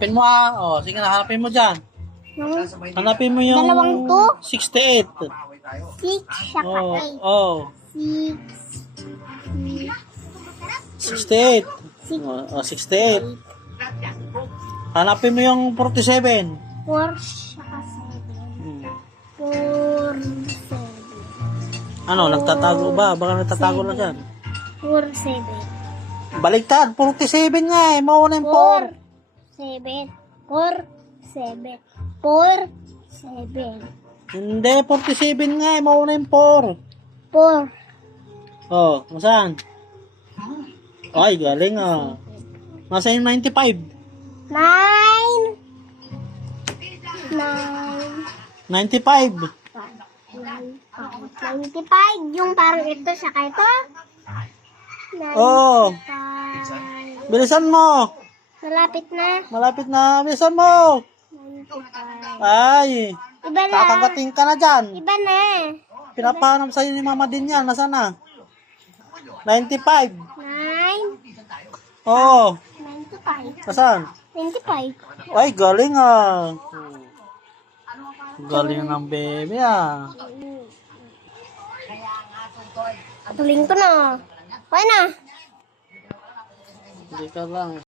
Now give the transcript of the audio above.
Hanapin mo ah. O, sige na, hanapin mo dyan. Hanapin mo yung... Dalawang 68. 6 saka Oh, 8. oh. 68. Oh, 68. Hanapin mo yung 47. 4 saka 7. 4, 7. Ano, nagtatago ba? Baka nagtatago na dyan. 4, 7. Baliktad, 47 nga eh. Mauna yung 4. 7. 4, 7. 4, 7. Hindi, 47 nga eh. Mauna yung 4. 4. Oh, nasaan? Ay, galing ah. Nasa yung 95. 9. 9. 95. 95. Yung parang ito saka ito. Oh, 95. bilisan mo. Malapit na. Malapit na. Bilisan mo. 95. Ay, Iba na. kakagating ka na dyan. Iba na. Pinapahanap sa'yo ni Mama din yan. Nasaan na? 95. 9. Oh, 95. nasaan? 95. Ay, galing ah. Galing ng baby ah. Tuling ko na. Okay na. Hindi ka lang.